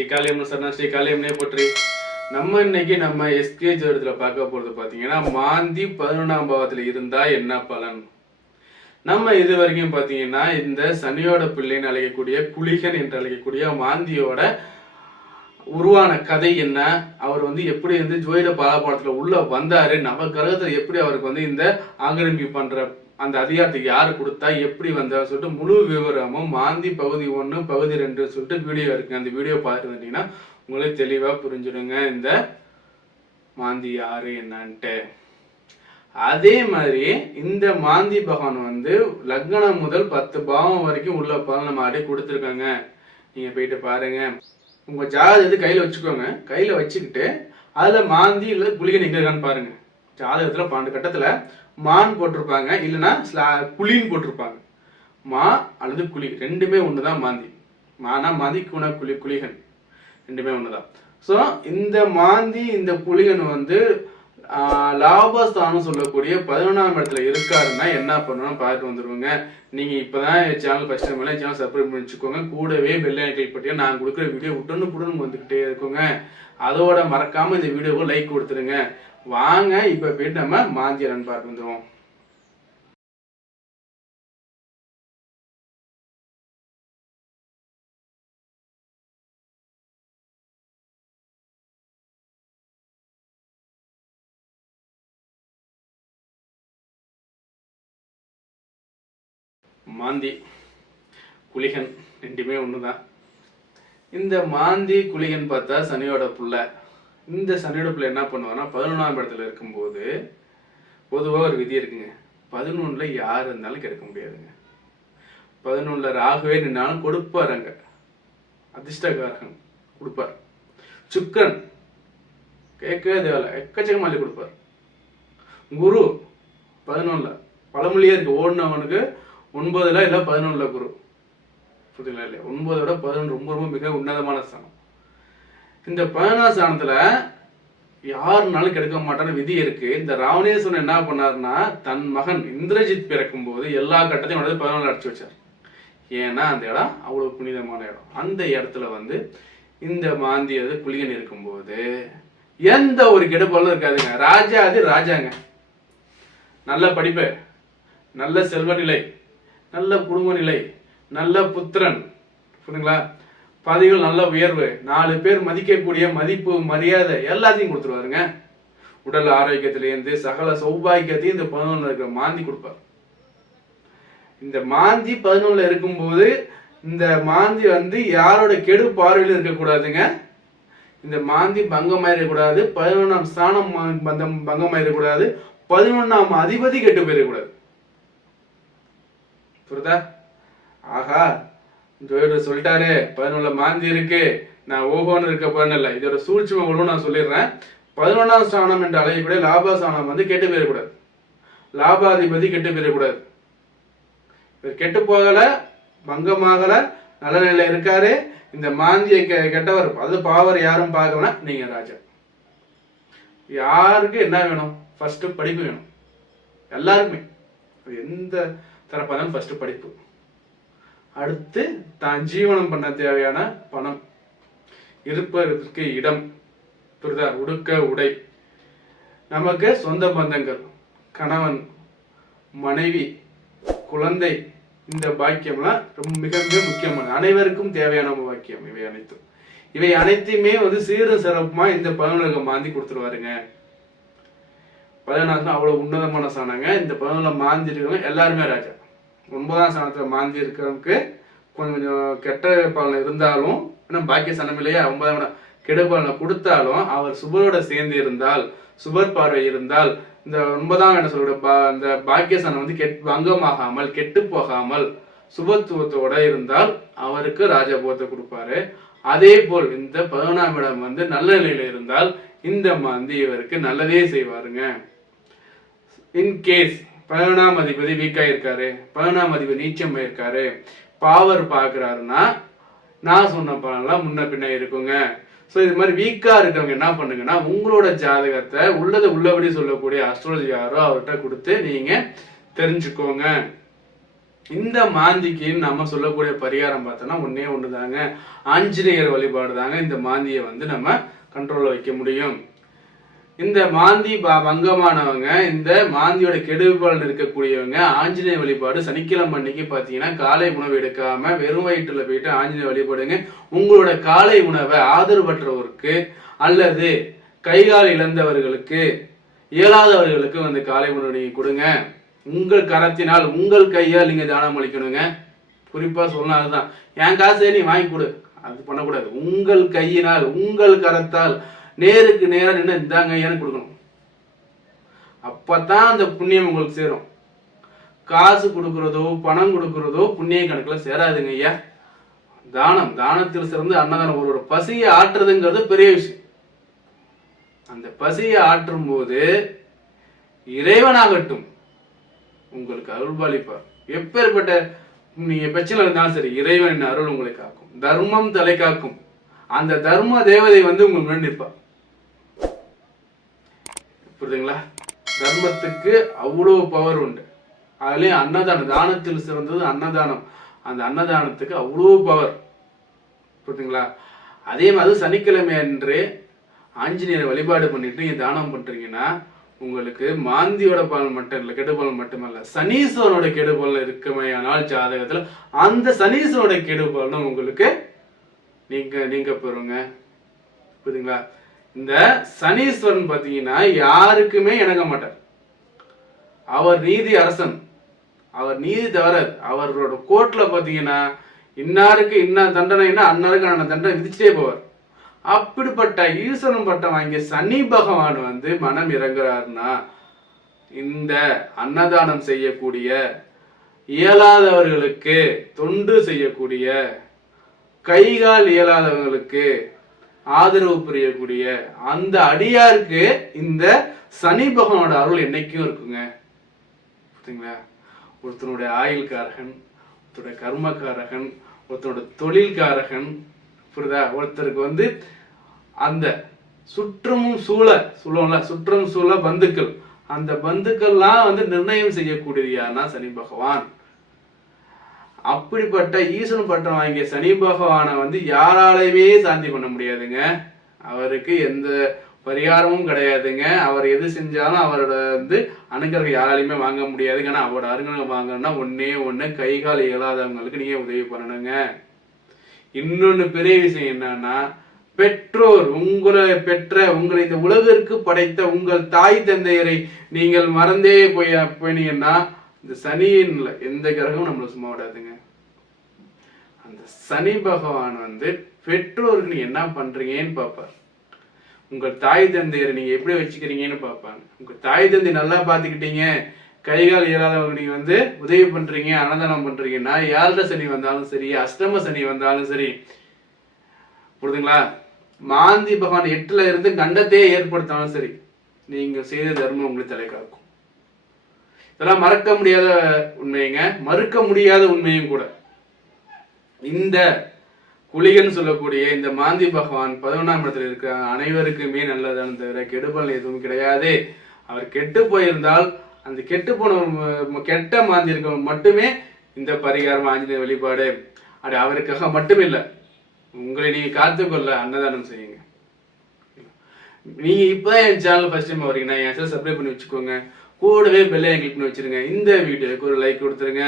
ஸ்ரீகாலியம் சரணா ஸ்ரீகாலியம்னே போற்றி. நம்ம இன்னைக்கு நம்ம எஸ்கே ஜோதிடத்துல பார்க்க போறது பாத்தீங்கன்னா மாந்தி 11ஆம் பாவத்துல இருந்தா என்ன பலன். நம்ம இது வரைக்கும் பாத்தீங்கன்னா இந்த சனியோட பிள்ளைன்னு அழைக்கக்கூடிய குளிகன் என்று அழைக்கக்கூடிய மாந்தியோட உருவான கதை என்ன, அவர் எப்படி ஜோதிட பலாபாலத்துல உள்ள வந்தாரு, நவ கிரகத்துல எப்படி அவருக்கு இந்த ஆக்கிரமிப்பு பண்ற அந்த அதிகாரத்துக்கு யாரு கொடுத்தா, எப்படி வந்தாரு சொல்லிட்டு முழு விவரமும் மாந்தி பகுதி 1 பகுதி 2 சொல்லிட்டு வீடியோ இருக்கு. அந்த வீடியோ பார்த்துட்டு வந்தீங்கன்னா உங்களுக்கு தெளிவா புரிஞ்சிடுங்க இந்த மாந்தி யாரு என்னன்ட்டு. அதே மாதிரி இந்த மாந்தி பகவான் லக்னம் முதல் 10 பாவம் வரைக்கும் உள்ள பலன் நம்ம அப்படியே கொடுத்துருக்காங்க. நீங்க போயிட்டு பாருங்க. உங்க ஜாதகத்தை கையில வச்சுக்கோங்க. கையில வச்சுக்கிட்டு அதுல மாந்தி இல்ல குளிகன் எங்க இருக்கான்னு பாருங்க. ஜாதகத்துல 12 கட்டத்துல மான் போட்டிருப்பாங்க, இல்லைன்னா குளின்னு போட்டிருப்பாங்க. மா அல்லது குளி ரெண்டுமே ஒண்ணுதான். மாந்தி மானா மாந்தி, குளிகன் ரெண்டுமே ஒண்ணுதான். சோ இந்த மாந்தி இந்த குளிகன் லாபஸ்தானம் சொல்லக்கூடிய 11ஆம் இடத்துல இருக்காருன்னா என்ன பண்ணணும் பார்த்து வந்துருவாங்க. நீங்க இப்பதான் channel first time channel subscribe பண்ணி வச்சுக்கோங்க. கூடவே பெல் ஐக்கன் கிளிக் பண்ணி நான் கொடுக்குற வீடியோ உடனுக்குடன் வந்துகிட்டே இருக்குங்க. அதோட மறக்காம இந்த வீடியோவை லைக் கொடுத்துருங்க. வாங்க இப்ப போயிட்டு நம்ம மாந்தி என்னன்னு பார்க்க வந்துருவோம். மாந்தி குளிகன் ரெண்டுமே ஒண்ணுதான். இந்த மாந்தி குளிகன் பார்த்தா சனியோட புள்ள. இந்த சனியோட புள்ள என்ன பண்ணுவான்னா 11ஆம் இடத்துல இருக்கும்போது பொதுவாக ஒரு விதி இருக்குங்க. 11ல யார் இருந்தாலும் கிடைக்க முடியாதுங்க. 11ல ராகுவே நின்னாலும் கொடுப்பாருங்க. அதிர்ஷ்டகாரகம் கொடுப்பார். சுக்கரன் கேட்கவே தேவையில்ல, எக்கச்சக்கமாலி கொடுப்பார். குரு 11ல பழமொழியே இருக்கு, ஓடினவனுக்கு 9ல இல்ல 11ல குரு. புரியுதுங்களா இல்லையா? 9 11 ரொம்ப ரொம்ப மிக உன்னதமான ஸ்தானம். இந்த 11ஆம் ஸ்தானத்துல யாருனாலும் கிடைக்க மாட்டான விதி இருக்கு. இந்த ராவணேஸ்வரன் என்ன பண்ணாருன்னா தன் மகன் இந்திரஜித் பிறக்கும் போது எல்லா கட்டத்தையும் 11ல அடிச்சு வச்சார். ஏன்னா அந்த இடம் அவ்வளவு புனிதமான இடம். அந்த இடத்துல இந்த மாந்தி குளிகன் இருக்கும்போது எந்த ஒரு கெடுபாலும் இருக்காதுங்க. ராஜாதி ராஜாங்க. நல்ல படிப்பு, நல்ல செல்வ நிலை, நல்ல குடும்ப நிலை, நல்ல புத்திரன், புரியுதுங்களா, பதவிகள் நல்ல உயர்வு, 4 பேர் மதிக்கக்கூடிய மதிப்பு மரியாதை எல்லாத்தையும் கொடுத்துருவாருங்க. உடல் ஆரோக்கியத்திலேருந்து சகல சௌபாகியத்தையும் இந்த 11ல இருக்கிற மாந்தி கொடுப்பார். இந்த மாந்தி 11ல இருக்கும்போது இந்த மாந்தி யாரோட கெடு பார்வையில் இருக்கக்கூடாதுங்க. இந்த மாந்தி பங்கமாயிடக்கூடாது. 11ஆம் ஸ்தானம் பங்கமாயிடக்கூடாது. 11ஆம் அதிபதி கெட்டு போயிடக்கூடாது. புரியுதா? ஆஹா, ஜோதிடர் சொல்லிட்டாரு 11ல மாந்தி இருக்கு, நான் ஓஹோன்னு இருக்க போறேன்ல. இதோட சூழ்ச்சிமை ஒழுங்கு நான் சொல்லிடுறேன். 11ஆம் ஸ்தானம் என்று அழைக்கக்கூடிய லாபஸ்தானம் கெட்டு போயிடக்கூடாது. லாபாதிபதி கெட்டு போயிடக்கூடாது. கெட்டு போகல, பங்கமாகல, நல்ல நிலையில இருக்காரு. இந்த மாந்தியை கெட்டவர் அது பாவர் யாரும் பார்க்கலன்னா நீங்க ராஜா. யாருக்கு என்ன வேணும்? ஃபர்ஸ்ட் படிப்பு வேணும். எல்லாருக்குமே எந்த தரப்பாதான் ஃபர்ஸ்ட் படிப்பு. அடுத்து தான் ஜீவனம் பண்ண தேவையான பணம், இருப்பதற்கு இடம், புரிதா, உடுக்க உடை, நமக்கு சொந்த பந்தங்கள், கணவன் மனைவி குழந்தை, இந்த பாக்கியம்லாம் ரொம்ப மிக மிக முக்கியமான அனைவருக்கும் தேவையான பாக்கியம். இவை அனைத்தையுமே சீரும் சிறப்புமா இந்த 11ல மாந்தி கொடுத்துருவாருங்க. 11ஆம் அவ்வளவு உன்னதமான சாணங்க. இந்த 11ல மாந்தி இருக்கிறவங்க எல்லாருமே ராஜா. 9ஆம் ஸ்தானத்துல மாந்தி இருக்கிறவங்களுக்கு கொஞ்சம் கெட்ட பலன் இருந்தாலும், பாக்கிய சனம் இல்லையா, 9ஆம் கெடு பலனை கொடுத்தாலும் அவர் சுபரோட சேர்ந்து இருந்தால், சுபர் பார்வை இருந்தால், இந்த 9ஆம் என்ன சொல்ற இந்த பாக்கியஸ்தானம் பங்கமாகாமல் கெட்டு போகாமல் சுபத்துவத்தோட இருந்தால் அவருக்கு ராஜபோகத்தை கொடுப்பாரு. அதே போல் இந்த 11ஆம் இடம் நல்ல நிலையில இருந்தால் இந்த மாந்தி இவருக்கு நல்லதே செய்வாருங்க. இன்கேஸ் 11ஆம் அதிபதி வீக்கா இருக்காரு, 11ஆம் அதிபதி நீச்சம் இருக்காரு, பாவர் பாக்குறாருன்னா நான் சொன்ன பலன்லாம் முன்ன பின்ன இருக்குங்க. ஸோ இது மாதிரி வீக்கா இருக்கவங்க என்ன பண்ணுங்கன்னா உங்களோட ஜாதகத்தை உள்ளதை உள்ளபடி சொல்லக்கூடிய அஸ்ட்ராலஜி யாரோ அவர்கிட்ட கொடுத்து நீங்க தெரிஞ்சுக்கோங்க. இந்த மாந்திக்கு நம்ம சொல்லக்கூடிய பரிகாரம் பார்த்தோம்னா ஒன்னே ஒண்ணுதாங்க, ஆஞ்சநேயர் வழிபாடு தாங்க இந்த மாந்தியை வந்து நம்ம கண்ட்ரோல்ல வைக்க முடியும். இந்த மாந்தி பங்கமானவங்க, இந்த மாந்தியோட கெடுபலன் இருக்கக்கூடியவங்க ஆஞ்சநேய வழிபாடு சனிக்கிழமை அன்னைக்கு பார்த்தீங்கன்னா காலை உணவு எடுக்காம வெறும் வயிற்றுல போயிட்டு ஆஞ்சநேய வழிபாடுங்க. உங்களோட காலை உணவை ஆதரவற்றவருக்கு அல்லது கைகால் இழந்தவர்களுக்கு, இயலாதவர்களுக்கு வந்து காலை உணவு நீங்க கொடுங்க. உங்கள் கரத்தினால் உங்கள் கையால் நீங்க தானம் அளிக்கணுங்க. குறிப்பா சொல்லணும் அதுதான். என் காசை நீ வாங்கி கொடு, அது பண்ணக்கூடாது. உங்கள் கையினால் உங்கள் கரத்தால் நேருக்கு நேரம் நின்று இந்தாங்க ஐயான்னு கொடுக்கணும். அப்பதான் அந்த புண்ணியம் உங்களுக்கு சேரும். காசு கொடுக்கறதோ பணம் கொடுக்கறதோ புண்ணிய கணக்குல சேராதுங்க ஐயா. தானம், தானத்தில் சிறந்து அன்னதானம். ஒரு பசியை ஆற்றுறதுங்கிறது பெரிய விஷயம். அந்த பசியை ஆற்றும் போது இறைவனாகட்டும் உங்களுக்கு அருள்பாலிப்பார். எப்பேற்பட்ட நீங்க பிரச்சனை இருந்தாலும் சரி, இறைவன் அருள் உங்களை காக்கும். தர்மம் தலை காக்கும். அந்த தர்ம தேவதை வந்து உங்களுக்கு முன்னாடி நிற்பார். புரியுதுங்களா? தர்மத்துக்கு அவ்வளவு பவர் உண்டு. அதுலயும் அன்னதானம், தானத்தில் சிறந்தது அன்னதானம். அந்த அன்னதானத்துக்கு அவ்வளவு பவர். புரியுதுங்களா? அதே மாதிரி சனிக்கிழமை அன்று ஆஞ்சநேயர் வழிபாடு பண்ணிட்டு நீங்க தானம் பண்றீங்கன்னா உங்களுக்கு மாந்தியோட பலன் மட்டும் இல்லை, கெடுபலன் மட்டுமல்ல, சனீஸ்வரனோட கெடுபலன் இருக்குமையானால் ஜாதகத்துல அந்த சனீஸ்வரனோட கெடுபலனும் உங்களுக்கு நீங்க பெறுங்க. புரியுதுங்களா? இந்த சனீஸ்வரன் பாத்தீங்கன்னா யாருக்குமே இணங்க மாட்டார். அவர் நீதி அரசன், அவர் நீதி தவறாது. அவரோட கோர்ட்ல பாத்தீங்கன்னா இன்னாருக்கு இன்னா தண்டனைன்னா அன்னாருக்கு தண்டனை விதிச்சுட்டே போவார். அப்படிப்பட்ட ஈஸ்வரன் பட்டம் வாங்கிய சனி பகவான் வந்து மனம் இறங்குறாருன்னா இந்த அன்னதானம் செய்யக்கூடிய, இயலாதவர்களுக்கு தொண்டு செய்யக்கூடிய, கைகால் இயலாதவர்களுக்கு ஆதரவு புரியக்கூடிய அந்த அடியாருக்கு இந்த சனி பகவானோட அருள் என்னைக்கும் இருக்குங்க. புரியுதுங்களா? ஒருத்தனுடைய ஆயுள்காரகன், ஒருத்தருடைய கர்மக்காரகன், ஒருத்தனோட தொழில்காரகன், புரியுதா? ஒருத்தருக்கு வந்து அந்த சுற்றமும் சுற்றம் சூழ பந்துக்கள், அந்த பந்துக்கள்லாம் வந்து நிர்ணயம் செய்யக்கூடியது யாருன்னா சனி பகவான். அப்படிப்பட்ட ஈஸ்வரன் பட்டம் வாங்கிய சனி பகவானை வந்து யாராலையுமே சாந்தி பண்ண முடியாதுங்க. அவருக்கு எந்த பரிகாரமும் கிடையாதுங்க. அவர் எது செஞ்சாலும் அவரோட வந்து அனுகிரகம் யாராலையுமே வாங்க முடியாதுங்க. ஆனா அவரோட அனுகிரகம் வாங்கணும்னா ஒன்னே ஒண்ணு, கைகால் இயலாதவங்களுக்கு நீங்க உதவி பண்ணணுங்க. இன்னொன்னு பெரிய விஷயம் என்னன்னா, பெற்றோர், உங்களை பெற்ற, உங்களை இந்த உலகிற்கு படைத்த உங்கள் தாய் தந்தையரை நீங்கள் மறந்தே போனீங்கன்னா இந்த சனியின் எந்த கிரகமும் நம்மள சும்மா விடாதுங்க. அந்த சனி பகவான் வந்து பெற்றோருக்கு நீங்க என்ன பண்றீங்கன்னு பார்ப்பார். உங்கள் தாய் தந்தையரை நீங்க எப்படி வச்சுக்கிறீங்கன்னு பார்ப்பாங்க. உங்க தாய் தந்தை நல்லா பாத்துக்கிட்டீங்க, கைகால் இயலாதவங்க நீங்க வந்து உதவி பண்றீங்க, அன்னதானம் பண்றீங்கன்னா 7 சனி வந்தாலும் சரி, அஷ்டம சனி வந்தாலும் சரி, புரியுதுங்களா? மாந்தி பகவான் 8ல இருந்து கண்டத்தையே ஏற்படுத்தாலும் சரி, நீங்க செய்த தர்மம் உங்களுக்கு தலை காக்கும். இதெல்லாம் மறக்க முடியாத உண்மையுங்க, மறுக்க முடியாத உண்மையும் கூட. இந்த குளிகன் சொல்லக்கூடிய இந்த மாந்தி பகவான் 11ஆம் இடத்துல இருக்க அனைவருக்குமே நல்லதான தவிர கெடுபலன் எதுவும் கிடையாது. அவர் கெட்டு போயிருந்தால் அந்த கெட்டு போன கெட்ட மாந்தி இருக்கவங்க மட்டுமே இந்த பரிகாரம் ஆஞ்சநேய வழிபாடு அது அவருக்காக மட்டும் இல்லை, உங்களை நீங்க காத்துக்கொள்ள அன்னதானம் செய்யுங்க. நீங்க இப்பதான் என் சேனல் ஃபர்ஸ்ட் டைம் வரீங்கன்னா என் சேனல் சப்ஸ்கிரைப் பண்ணி வச்சுக்கோங்க. கூடவே பெல் ஐகான் கிளிக் பண்ணி வச்சிருங்க. இந்த வீடியோக்கு ஒரு லைக் கொடுத்துருங்க.